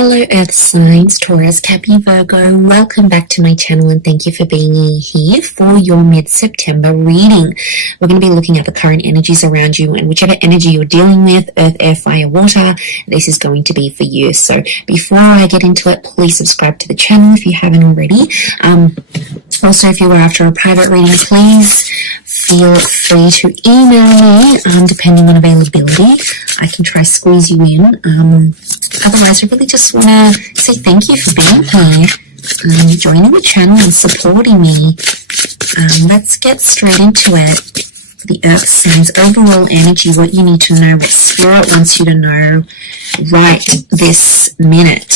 Hello Earth signs, Taurus, Capricorn, Virgo. Welcome back to my channel and thank you for being here for your mid-September reading. We're going to be looking at the current energies around you and whichever energy you're dealing with, earth, air, fire, water, this is going to be for you. So before I get into it, please subscribe to the channel if you haven't already. Also, if you were after a private reading, please feel free to email me, depending on availability. I can try squeeze you in. Otherwise, I really just want to say thank you for being here, joining the channel and supporting me. Let's get straight into it. The Earth signs, overall energy, what you need to know, what Spirit wants you to know right this minute.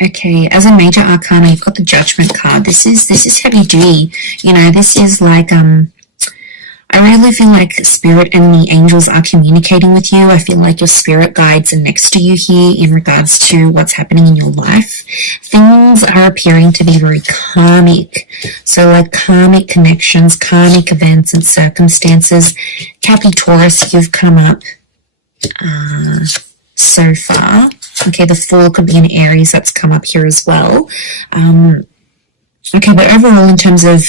Okay, as a major arcana, you've got the Judgment card. This is heavy duty. You know, this is like I really feel like Spirit and the angels are communicating with you. I feel like your spirit guides are next to you here in regards to what's happening in your life. Things are appearing to be very karmic. So like karmic connections, karmic events and circumstances. Capricorn, Taurus, you've come up so far. Okay, the Fool could be an Aries that's come up here as well. Okay, but overall in terms of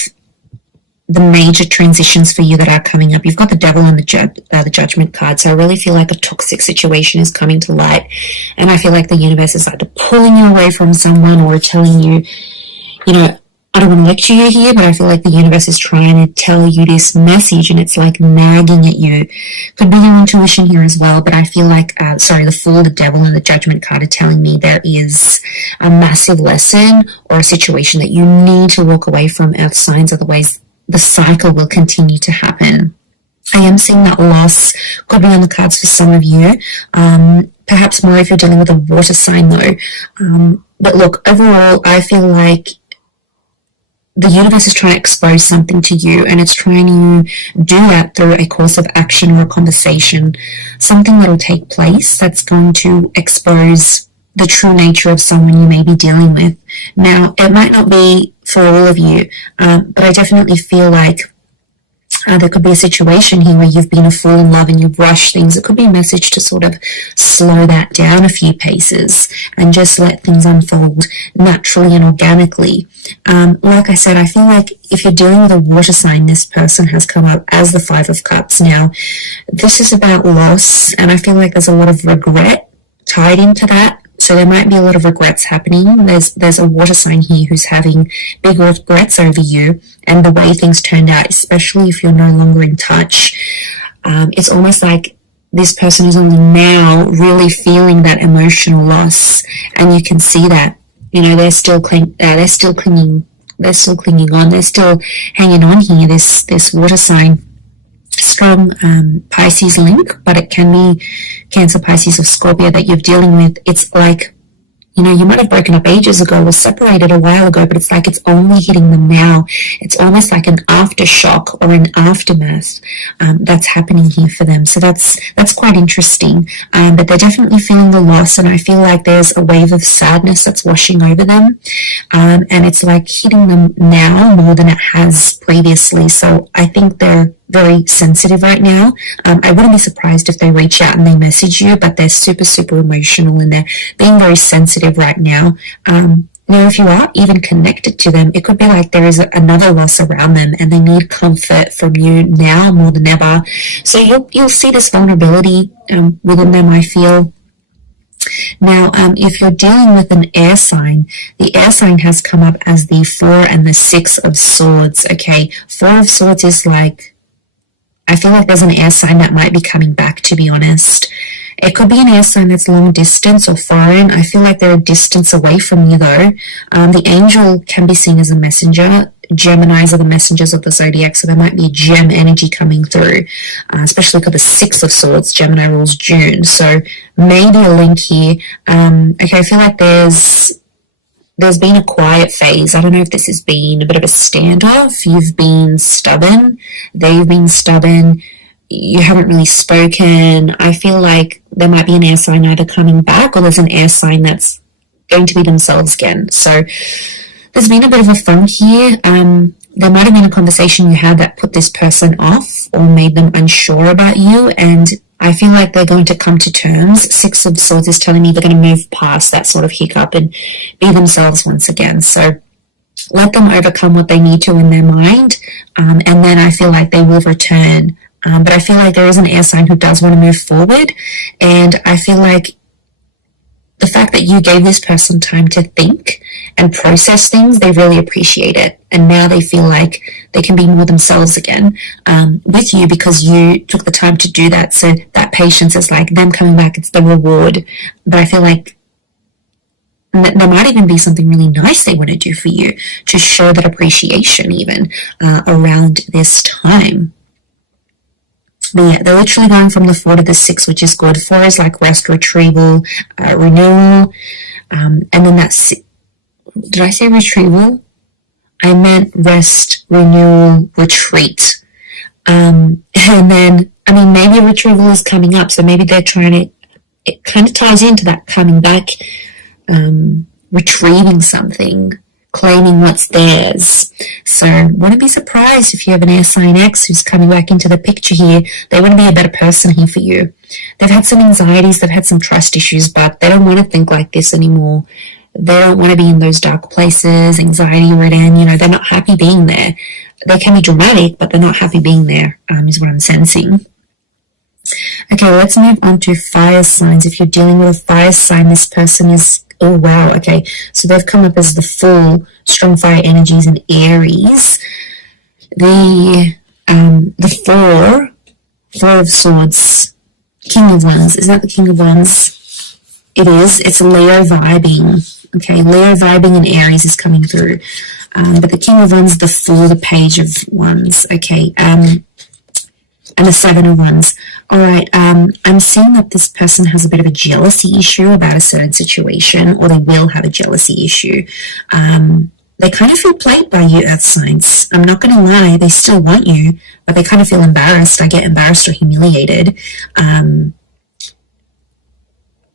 the major transitions for you that are coming up, you've got the Devil and the Judgment card. So I really feel like a toxic situation is coming to light, and I feel like the universe is either pulling you away from someone or telling you, you know, I don't want to lecture you here, but I feel like the universe is trying to tell you this message and it's like nagging at you. Could be your intuition here as well, but I feel like, the Fool, the Devil, and the Judgment card are telling me there is a massive lesson or a situation that you need to walk away from, Earth signs, otherwise the cycle will continue to happen. I am seeing that loss could be on the cards for some of you, perhaps more if you're dealing with a water sign though. But look, overall, I feel like the universe is trying to expose something to you, and it's trying to do that through a course of action or a conversation, something that will take place that's going to expose the true nature of someone you may be dealing with. Now, it might not be for all of you, but I definitely feel like there could be a situation here where you've been a fool in love and you've rushed things. It could be a message to sort of slow that down a few paces and just let things unfold naturally and organically. Like I said, I feel like if you're dealing with a water sign, this person has come up as the Five of Cups. Now, this is about loss, and I feel like there's a lot of regret tied into that. So there might be a lot of regrets happening. There's a water sign here who's having big regrets over you and the way things turned out, especially if you're no longer in touch. It's almost like this person is only now really feeling that emotional loss, and you can see that. You know, they're still clinging on, they're still hanging on here. This water sign. Strong Pisces link, but it can be Cancer, Pisces, or Scorpio that you're dealing with. It's like, you know, you might have broken up ages ago or separated a while ago, but it's like it's only hitting them now. It's almost like an aftershock or an aftermath that's happening here for them. So that's quite interesting. But they're definitely feeling the loss, and I feel like there's a wave of sadness that's washing over them. And it's like hitting them now more than it has previously. So I think they're very sensitive right now. I wouldn't be surprised if they reach out and they message you, but they're super, super emotional and they're being very sensitive right now. Now, if you are even connected to them, it could be like there is another loss around them and they need comfort from you now more than ever. So you'll see this vulnerability within them, I feel. Now, if you're dealing with an air sign, the air sign has come up as the Four and the Six of Swords. Okay, Four of Swords is like, I feel like there's an air sign that might be coming back, to be honest. It could be an air sign that's long distance or foreign. I feel like they're a distance away from you, though. The angel can be seen as a messenger. Geminis are the messengers of the zodiac, so there might be a gem energy coming through, especially for the Six of Swords. Gemini rules June, so maybe a link here. Okay, I feel like there's been a quiet phase. I don't know if this has been a bit of a standoff. You've been stubborn. They've been stubborn. You haven't really spoken. I feel like there might be an air sign either coming back or there's an air sign that's going to be themselves again. So there's been a bit of a funk here. There might have been a conversation you had that put this person off or made them unsure about you, and I feel like they're going to come to terms. Six of Swords is telling me they're going to move past that sort of hiccup and be themselves once again. So let them overcome what they need to in their mind, and then I feel like they will return. But I feel like there is an air sign who does want to move forward, and I feel like the fact that you gave this person time to think and process things, they really appreciate it. And now they feel like they can be more themselves again with you because you took the time to do that. So that patience is like them coming back, it's the reward. But I feel like there might even be something really nice they want to do for you to show that appreciation even around this time. But yeah, they're literally going from the 4 to the 6, which is good. 4 is like rest, retrieval, renewal. And then that's, did I say retrieval? I meant rest, renewal, retreat. And then, I mean, maybe a retrieval is coming up. So maybe they're trying to, it kind of ties into that coming back, retrieving something, claiming what's theirs. So wouldn't be surprised if you have an air sign X who's coming back into the picture here. They want to be a better person here for you. They've had some anxieties, they've had some trust issues, but they don't want to think like this anymore. They don't want to be in those dark places, anxiety ridden, they're not happy being there. They can be dramatic, but they're not happy being there, is what I'm sensing. Okay, let's move on to fire signs. If you're dealing with a fire sign, this person is, oh wow, okay, so they've come up as the Fool, strong fire energies, and Aries. The Four of Swords, King of Wands. Is that the King of Wands? It is. It's a Leo vibing. Okay, Leo vibing and Aries is coming through. But the King of Wands, the Fool, the Page of Wands. Okay, and the 7 of Wands. All right, I'm seeing that this person has a bit of a jealousy issue about a certain situation, or they will have a jealousy issue. They kind of feel played by you, Earth signs. I'm not going to lie, they still want you, but they kind of feel embarrassed. I get embarrassed or humiliated.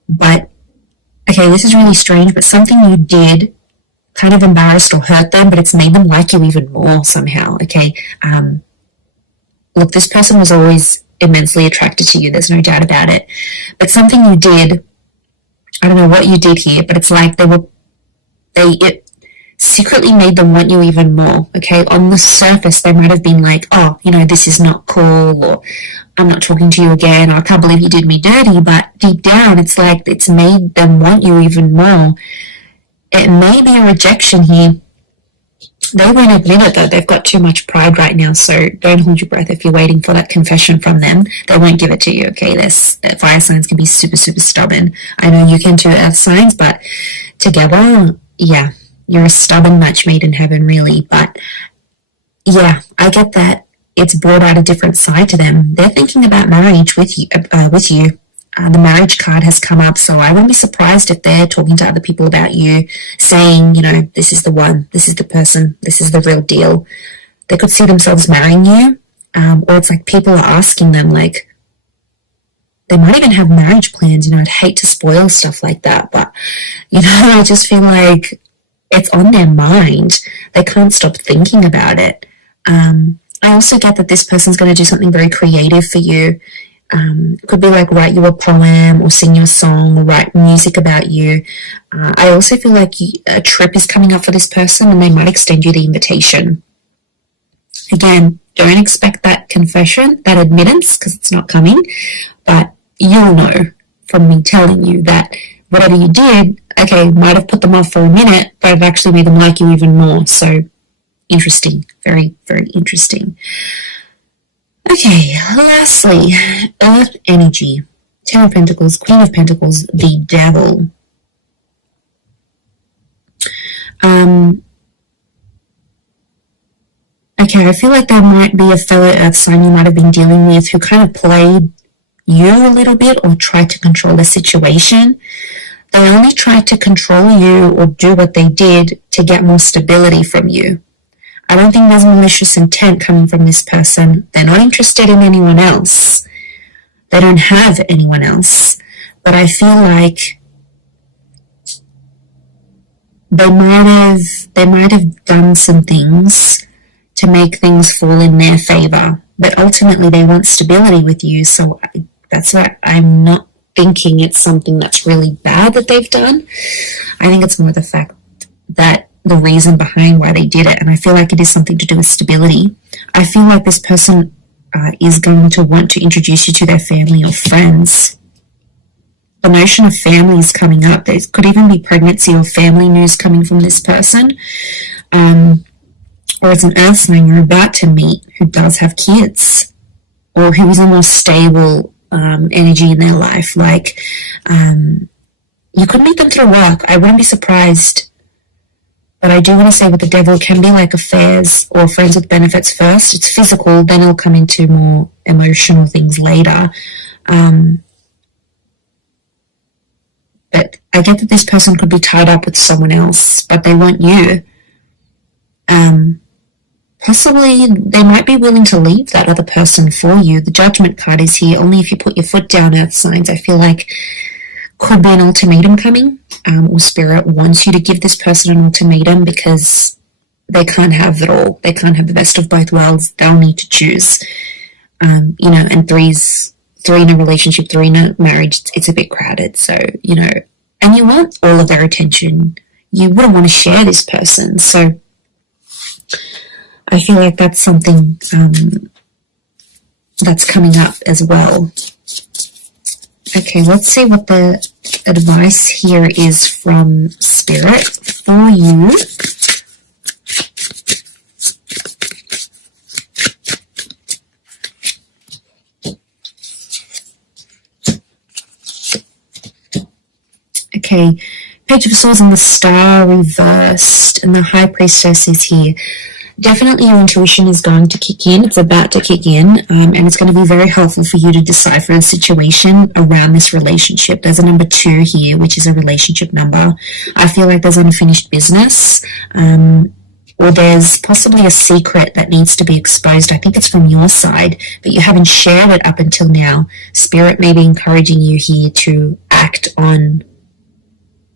But, okay, this is really strange, but something you did kind of embarrassed or hurt them, but it's made them like you even more somehow, okay? Look, this person was always immensely attracted to you. There's no doubt about it. But something you did, I don't know what you did here, but it's like it secretly made them want you even more, okay? On the surface, they might have been like, oh, this is not cool, or I'm not talking to you again, or I can't believe you did me dirty, but deep down, it's like it's made them want you even more. It may be a rejection here. They won't admit it, though. They've got too much pride right now, so don't hold your breath if you're waiting for that confession from them. They won't give it to you, okay? Fire signs can be super, super stubborn. I know you can too, Earth signs, but together, yeah, you're a stubborn match made in heaven, really. But, yeah, I get that it's brought out a different side to them. They're thinking about marriage with you. The marriage card has come up, so I won't be surprised if they're talking to other people about you, saying, this is the one, this is the person, this is the real deal. They could see themselves marrying you, or it's like people are asking them, like, they might even have marriage plans. I'd hate to spoil stuff like that, but, I just feel like it's on their mind. They can't stop thinking about it. I also get that this person's going to do something very creative for you. Could be like write you a poem or sing you a song or write music about you. I also feel like a trip is coming up for this person, and they might extend you the invitation. Again, don't expect that confession, that admittance, because it's not coming, but you'll know from me telling you that whatever you did, okay, might have put them off for a minute, but it actually made them like you even more. So interesting, very, very interesting. Okay, lastly, Earth energy, 10 of Pentacles, Queen of Pentacles, the Devil. Okay, I feel like there might be a fellow Earth sign you might have been dealing with who kind of played you a little bit or tried to control the situation. They only tried to control you or do what they did to get more stability from you. I don't think there's malicious intent coming from this person. They're not interested in anyone else. They don't have anyone else. But I feel like they might have done some things to make things fall in their favor. But ultimately they want stability with you. So That's why I'm not thinking it's something that's really bad that they've done. I think it's more the fact that the reason behind why they did it, and I feel like it is something to do with stability. I feel like this person is going to want to introduce you to their family or friends. The notion of family is coming up. There could even be pregnancy or family news coming from this person. Or it's an earth sign you're about to meet who does have kids, or who is a more stable energy in their life. Like, you could meet them through work. I wouldn't be surprised. But I do want to say with the devil, it can be like affairs or friends with benefits first. It's physical, then it'll come into more emotional things later. But I get that this person could be tied up with someone else, but they want you. Possibly they might be willing to leave that other person for you. The Judgment card is here. Only if you put your foot down, earth signs. I feel like could be an ultimatum coming, or spirit wants you to give this person an ultimatum because they can't have it all. They can't have the best of both worlds. They'll need to choose. And three in a relationship, three in a marriage, it's a bit crowded. So, and you want all of their attention. You wouldn't want to share this person. So I feel like that's something that's coming up as well. Okay, let's see what the advice here is from Spirit for you. Okay, Page of Swords and the Star reversed, and the High Priestess is here. Definitely your intuition is going to kick in. It's about to kick in, and it's going to be very helpful for you to decipher the situation around this relationship. There's a number 2 here, which is a relationship number. I feel like there's unfinished business, or there's possibly a secret that needs to be exposed. I think it's from your side, but you haven't shared it up until now. Spirit may be encouraging you here to act on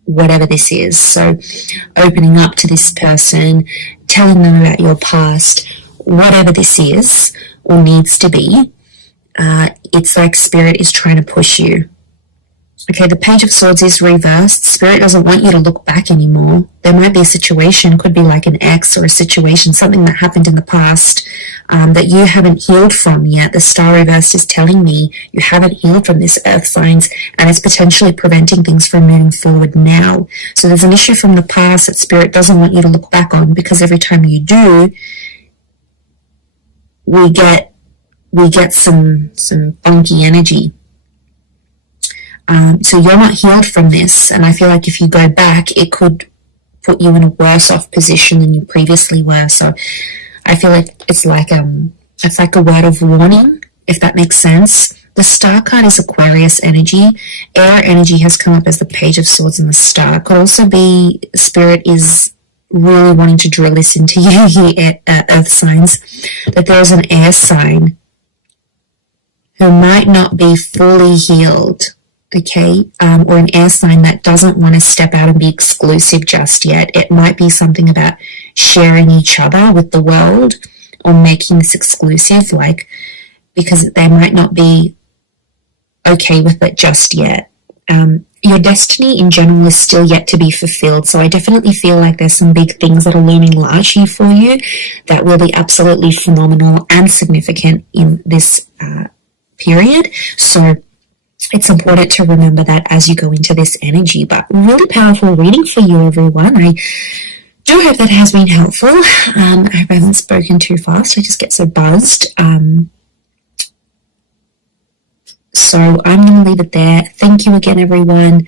whatever this is. So opening up to this person, telling them about your past, whatever this is or needs to be, it's like Spirit is trying to push you. Okay, the Page of Swords is reversed. Spirit doesn't want you to look back anymore. There might be a situation, could be like an ex or a situation, something that happened in the past that you haven't healed from yet. The Star reversed is telling me you haven't healed from this, earth signs, and it's potentially preventing things from moving forward now. So there's an issue from the past that Spirit doesn't want you to look back on, because every time you do, we get some funky energy. So you're not healed from this, and I feel like if you go back, it could put you in a worse off position than you previously were. So I feel like it's like a word of warning, if that makes sense. The Star card is Aquarius energy. Air energy has come up as the Page of Swords and the Star. Could also be Spirit is really wanting to drill this into you here, earth signs, that there's an air sign who might not be fully healed. Okay, or an air sign that doesn't want to step out and be exclusive just yet. It might be something about sharing each other with the world or making this exclusive, like, because they might not be okay with it just yet. Your destiny in general is still yet to be fulfilled, so I definitely feel like there's some big things that are looming large here for you that will be absolutely phenomenal and significant in this period. So it's important to remember that as you go into this energy. But really powerful reading for you, everyone. I do hope that has been helpful. I hope I haven't spoken too fast. I just get so buzzed. So I'm going to leave it there. Thank you again, everyone.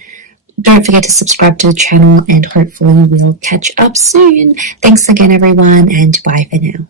Don't forget to subscribe to the channel, and hopefully we'll catch up soon. Thanks again, everyone, and bye for now.